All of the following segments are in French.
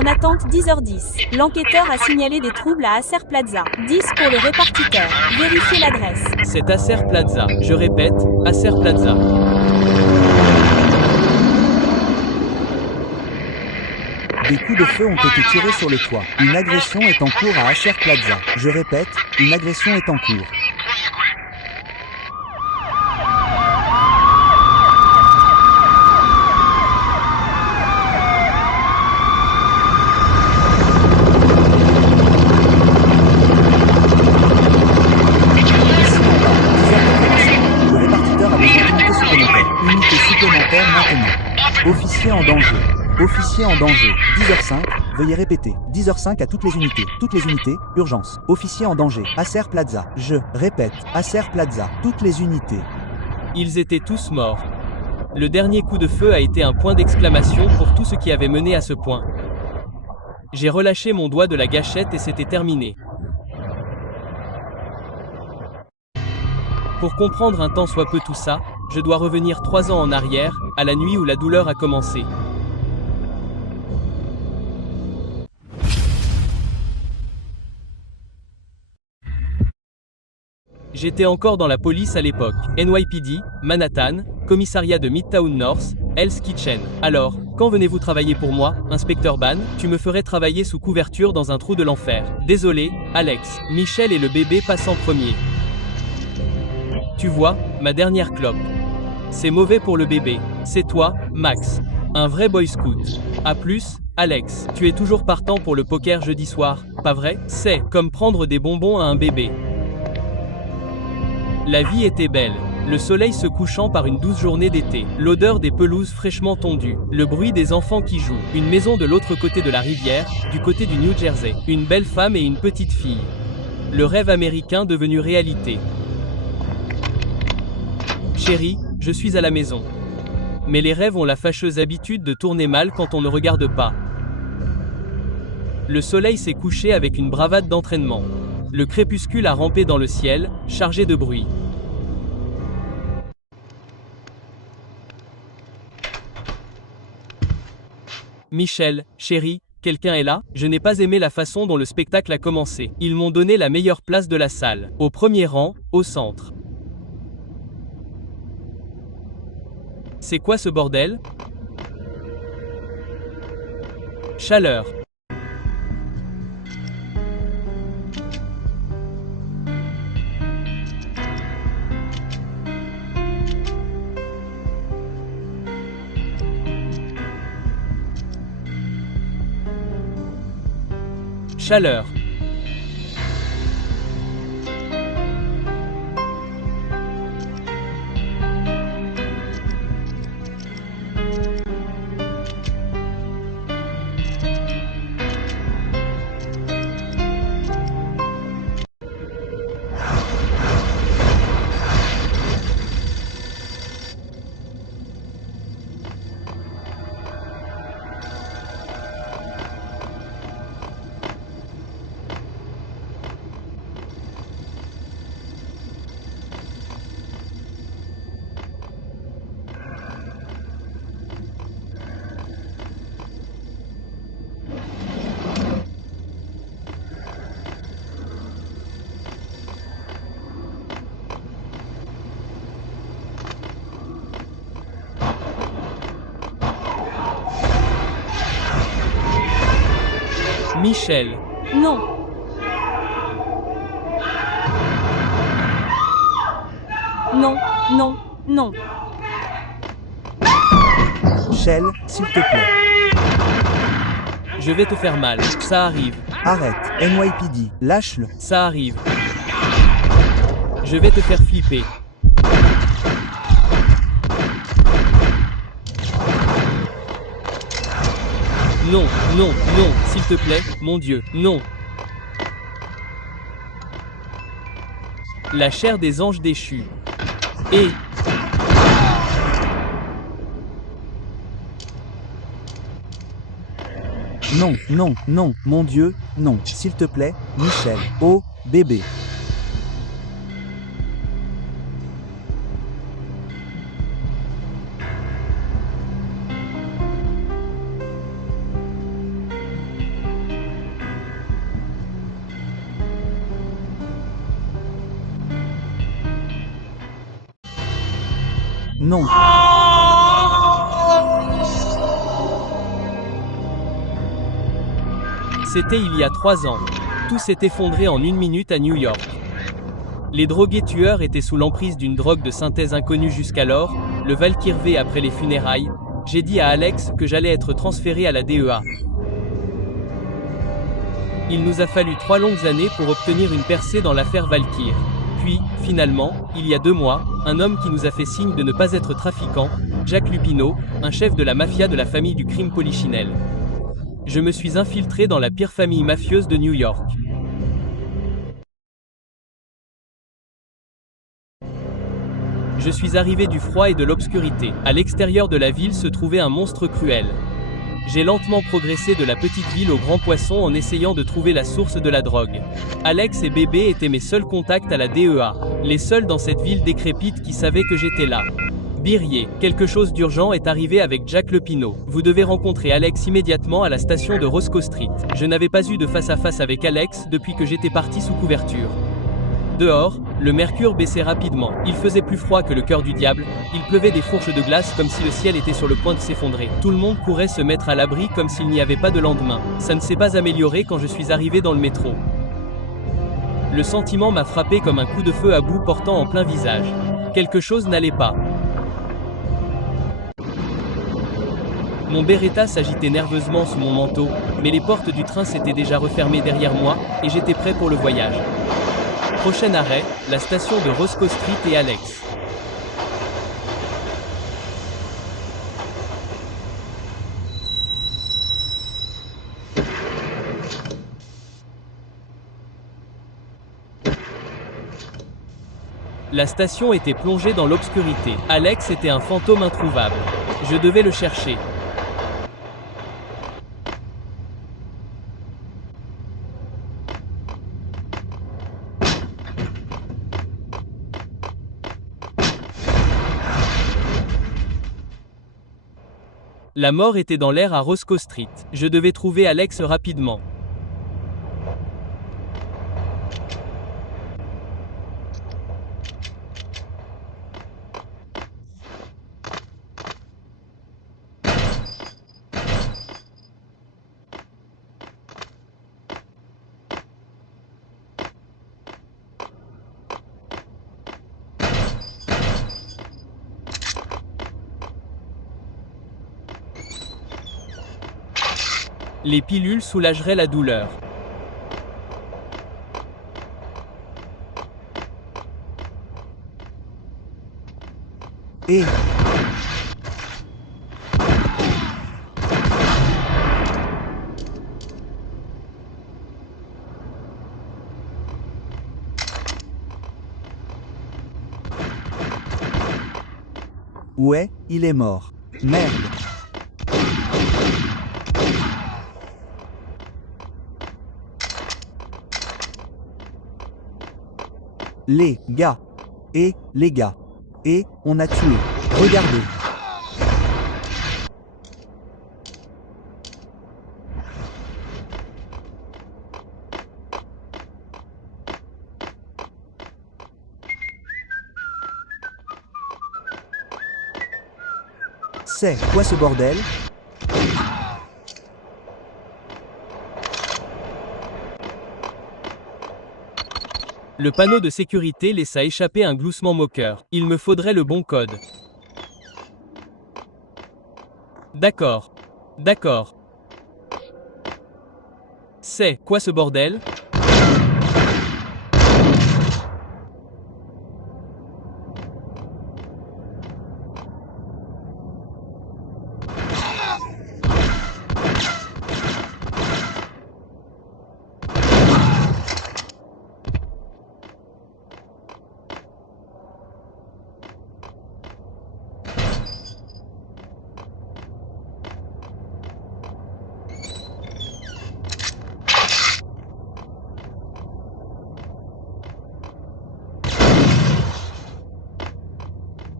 En attente 10h10. L'enquêteur a signalé des troubles à Acer Plaza. 10 pour le répartiteur. Vérifiez l'adresse. C'est Acer Plaza. Je répète, Acer Plaza. Des coups de feu ont été tirés sur le toit. Une agression est en cours à Acer Plaza. Je répète, une agression est en cours. Le répartiteur a besoin d'unités supplémentaires. Unité supplémentaire maintenant. Officier en danger. Officier en danger. 10h05. Veuillez répéter. 10h05 à toutes les unités. Toutes les unités. Urgence. Officier en danger. Acer Plaza. Je répète. Acer Plaza. Toutes les unités. Ils étaient tous morts. Le dernier coup de feu a été un point d'exclamation pour tout ce qui avait mené à ce point. J'ai relâché mon doigt de la gâchette et c'était terminé. Pour comprendre un tant soit peu tout ça, je dois revenir 3 ans en arrière, à la nuit où la douleur a commencé. J'étais encore dans la police à l'époque. NYPD, Manhattan, commissariat de Midtown North, Hell's Kitchen. Alors, quand venez-vous travailler pour moi, inspecteur Ban? Tu me ferais travailler sous couverture dans un trou de l'enfer. Désolé, Alex. Michel et le bébé passent en premier. Tu vois, ma dernière clope. C'est mauvais pour le bébé. C'est toi, Max. Un vrai boy scout. A plus, Alex. Tu es toujours partant pour le poker jeudi soir, pas vrai? C'est comme prendre des bonbons à un bébé. La vie était belle. Le soleil se couchant par une douce journée d'été. L'odeur des pelouses fraîchement tondues. Le bruit des enfants qui jouent. Une maison de l'autre côté de la rivière, du côté du New Jersey. Une belle femme et une petite fille. Le rêve américain devenu réalité. Chérie, je suis à la maison. Mais les rêves ont la fâcheuse habitude de tourner mal quand on ne regarde pas. Le soleil s'est couché avec une bravade d'entraînement. Le crépuscule a rampé dans le ciel, chargé de bruit. Michel, chérie, quelqu'un est là? Je n'ai pas aimé la façon dont le spectacle a commencé. Ils m'ont donné la meilleure place de la salle. Au premier rang, au centre. C'est quoi ce bordel? Chaleur. Chaleur. Michel. Non. Non, non, non. Shell, s'il te plaît. Je vais te faire mal. Ça arrive. Arrête. NYPD. Lâche-le. Ça arrive. Je vais te faire flipper. Non, non, non, s'il te plaît, mon Dieu, non. La chair des anges déchus. Et... Non, non, non, mon Dieu, non, s'il te plaît, Michel. Oh, bébé. Non. C'était il y a 3 ans. Tout s'est effondré en 1 minute à New York. Les drogués tueurs étaient sous l'emprise d'une drogue de synthèse inconnue jusqu'alors, le Valkyr V après les funérailles. J'ai dit à Alex que j'allais être transféré à la DEA. Il nous a fallu 3 longues années pour obtenir une percée dans l'affaire Valkyr. Puis, finalement, il y a 2 mois, un homme qui nous a fait signe de ne pas être trafiquant, Jack Lupino, un chef de la mafia de la famille du crime Polichinelle. Je me suis infiltré dans la pire famille mafieuse de New York. Je suis arrivé du froid et de l'obscurité. À l'extérieur de la ville se trouvait un monstre cruel. J'ai lentement progressé de la petite ville au grand poisson en essayant de trouver la source de la drogue. Alex et Bébé étaient mes seuls contacts à la DEA. Les seuls dans cette ville décrépite qui savaient que j'étais là. Birrier, quelque chose d'urgent est arrivé avec Jack Lupino. Vous devez rencontrer Alex immédiatement à la station de Roscoe Street. Je n'avais pas eu de face-à-face avec Alex depuis que j'étais parti sous couverture. Dehors, le mercure baissait rapidement. Il faisait plus froid que le cœur du diable. Il pleuvait des fourches de glace comme si le ciel était sur le point de s'effondrer. Tout le monde courait se mettre à l'abri comme s'il n'y avait pas de lendemain. Ça ne s'est pas amélioré quand je suis arrivé dans le métro. Le sentiment m'a frappé comme un coup de feu à bout portant en plein visage. Quelque chose n'allait pas. Mon Beretta s'agitait nerveusement sous mon manteau, mais les portes du train s'étaient déjà refermées derrière moi, et j'étais prêt pour le voyage. Prochain arrêt, la station de Roscoe Street et Alex. La station était plongée dans l'obscurité. Alex était un fantôme introuvable. Je devais le chercher. La mort était dans l'air à Roscoe Street. Je devais trouver Alex rapidement. Les pilules soulageraient la douleur. Et... Ouais, il est mort. Merde. Les gars. Et, les gars. Et, on a tué. Regardez. C'est quoi ce bordel? Le panneau de sécurité laissa échapper un gloussement moqueur. Il me faudrait le bon code. D'accord. D'accord. C'est quoi ce bordel?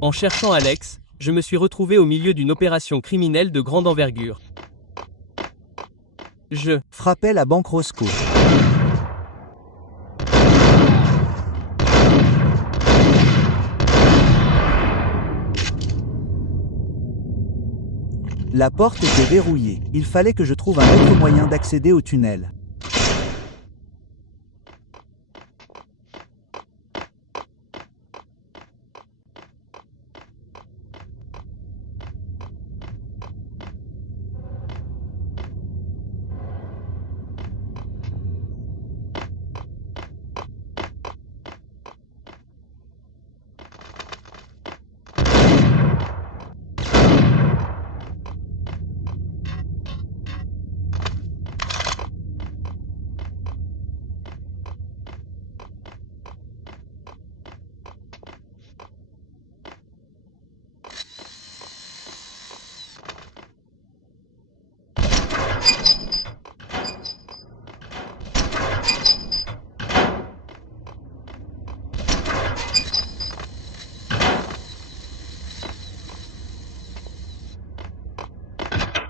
En cherchant Alex, je me suis retrouvé au milieu d'une opération criminelle de grande envergure. Je frappais la banque Roscoe. La porte était verrouillée. Il fallait que je trouve un autre moyen d'accéder au tunnel.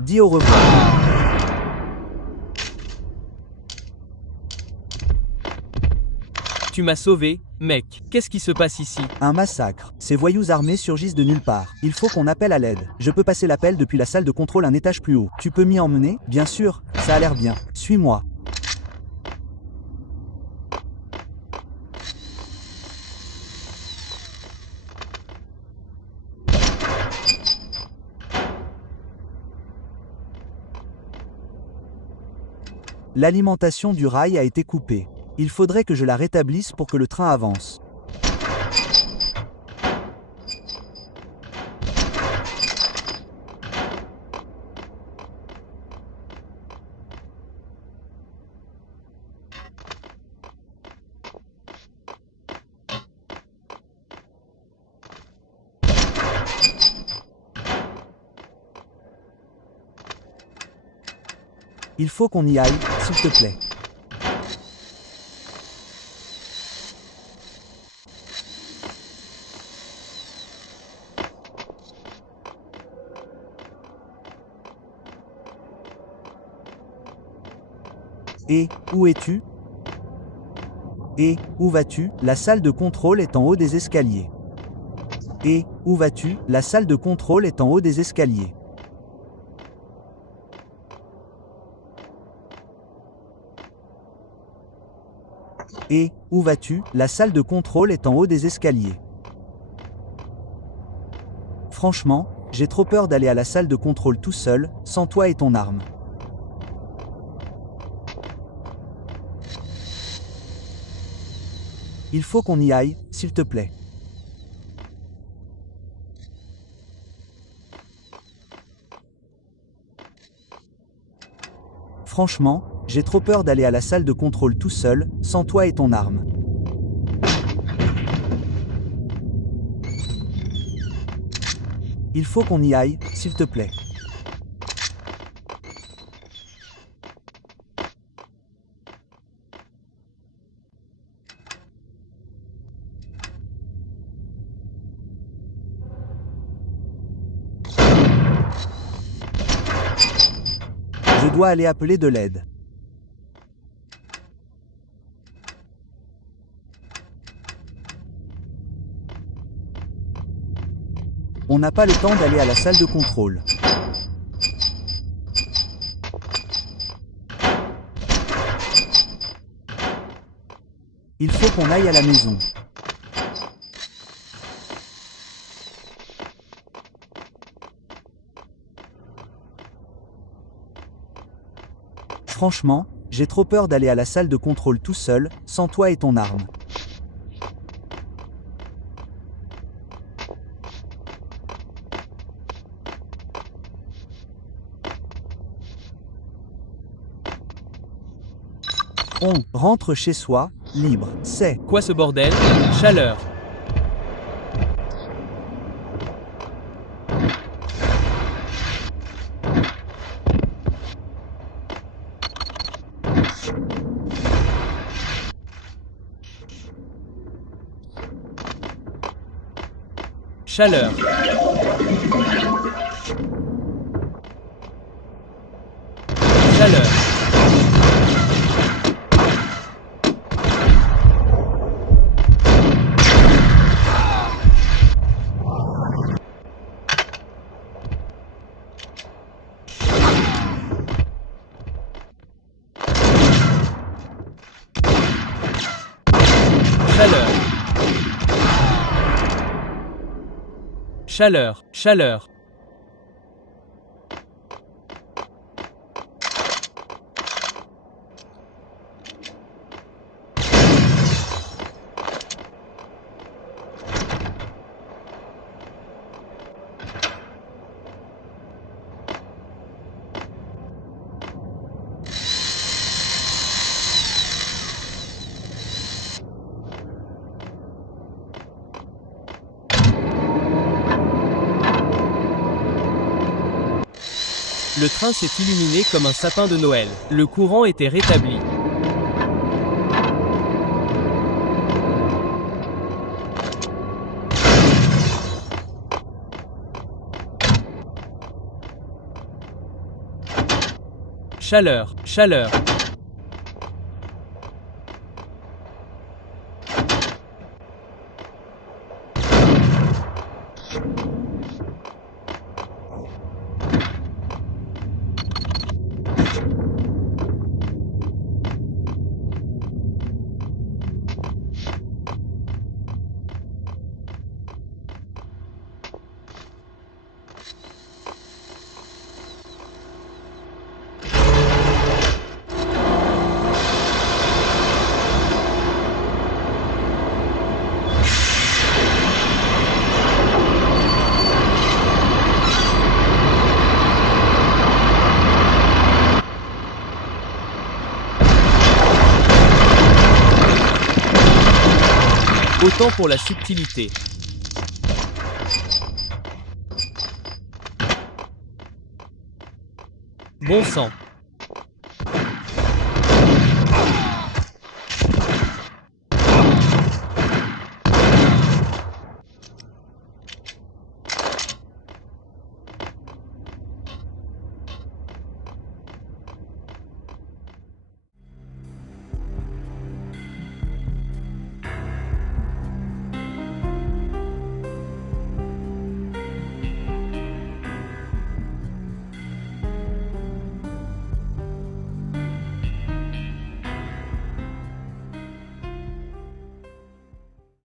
Dis au revoir. Tu m'as sauvé, mec. Qu'est-ce qui se passe ici? Un massacre. Ces voyous armés surgissent de nulle part. Il faut qu'on appelle à l'aide. Je peux passer l'appel depuis la salle de contrôle un étage plus haut. Tu peux m'y emmener? Bien sûr, ça a l'air bien. Suis-moi. L'alimentation du rail a été coupée. Il faudrait que je la rétablisse pour que le train avance. Il faut qu'on y aille, s'il te plaît. Et, où es-tu? Et, où vas-tu? La salle de contrôle est en haut des escaliers. Et, où vas-tu? La salle de contrôle est en haut des escaliers. Et, où vas-tu? La salle de contrôle est en haut des escaliers. Franchement, j'ai trop peur d'aller à la salle de contrôle tout seul, sans toi et ton arme. Il faut qu'on y aille, s'il te plaît. Franchement, j'ai trop peur d'aller à la salle de contrôle tout seul, sans toi et ton arme. Il faut qu'on y aille, s'il te plaît. Je dois aller appeler de l'aide. On n'a pas le temps d'aller à la salle de contrôle. Il faut qu'on aille à la maison. Franchement, j'ai trop peur d'aller à la salle de contrôle tout seul, sans toi et ton arme. On rentre chez soi, libre, c'est... Quoi ce bordel? Chaleur. Chaleur. Chaleur. Chaleur, chaleur. Le train s'est illuminé comme un sapin de Noël. Le courant était rétabli. Chaleur, chaleur. Autant pour la subtilité. Bon sang.